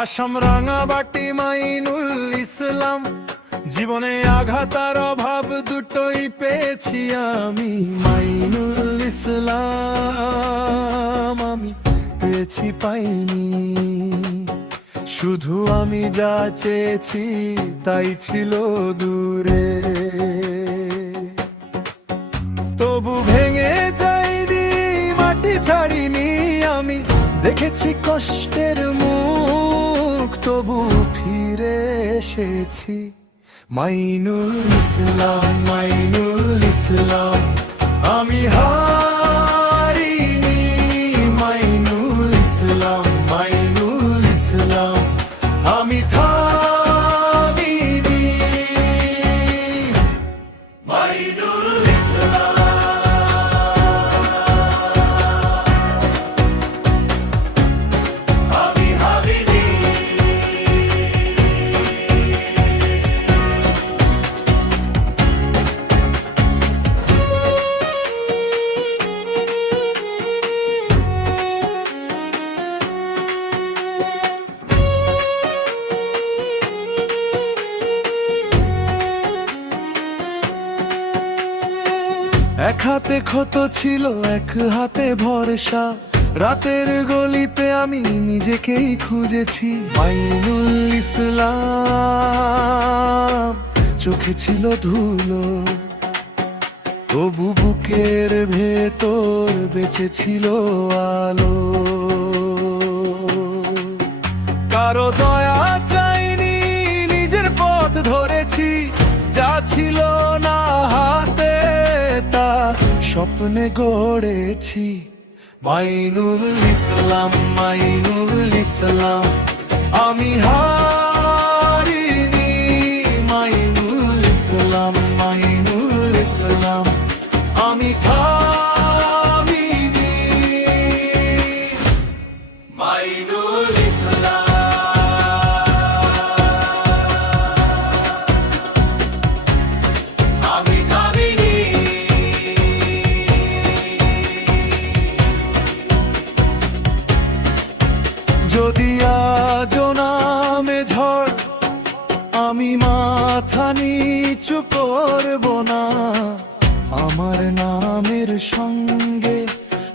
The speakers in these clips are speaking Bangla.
আসাম রাঙাবাটি মাইনুল ইসলাম, জীবনে আঘাত আর অভাব দুটোই পেয়েছি আমি। মাইনুল ইসলাম আমি পেয়েছি পাইনি, শুধু আমি যা চেয়েছি তাই ছিল দূরে। তবু ভেঙে যাইনি, মাটি ছাড়িনি আমি, দেখেছি কষ্টের মুখ, তবু ফিরে এসেছি। মাইনুল ইসলাম, মাইনুল ইসলাম আমি হারিনি। মাইনুল ইসলাম, মাইনুল ইসলাম আমি থামিনি। মাইনুল ইসলাম এক হাতে ক্ষত ছিল, এক হাতে ভরসা, রাতের গলিতে আমি নিজেকেই খুঁজেছি। মাইনুল ইসলাম চোখে ছিল ধুলো, তবু বুকের ভেতর বেঁচে ছিল আলো। কারো দয়া চাইনি, নিজের পথ ধরেছি, যা ছিল না হাতে তা স্বপ্নে গড়েছি। মাইনুল ইসলাম, মাইনুল ইসলাম আমি হারিনি। মাইনুল ইসলাম, মাইনুল ইসলাম আমি থামিনি। মাইনুল ইসলাম যদি আজও নামে ঝড়, আমি মাথা নিচু করব না। আমার নামের সঙ্গে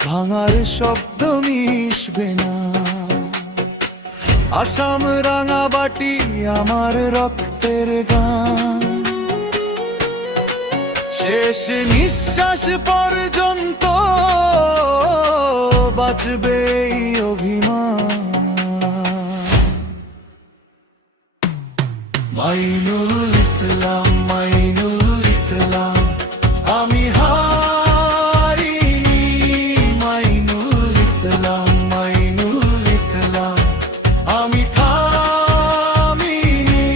ভাঙার শব্দ মিশবে না। আসাম রাঙাবাটি আমার রক্তের গান, শেষ নিঃশ্বাস পর্যন্ত বাঁচবে এই অভিমান। মাইনুল ইসলাম, মাইনুল ইসলাম আমি হারিনি। মাইনুল ইসলাম, মাইনুল ইসলাম আমি থামিনি।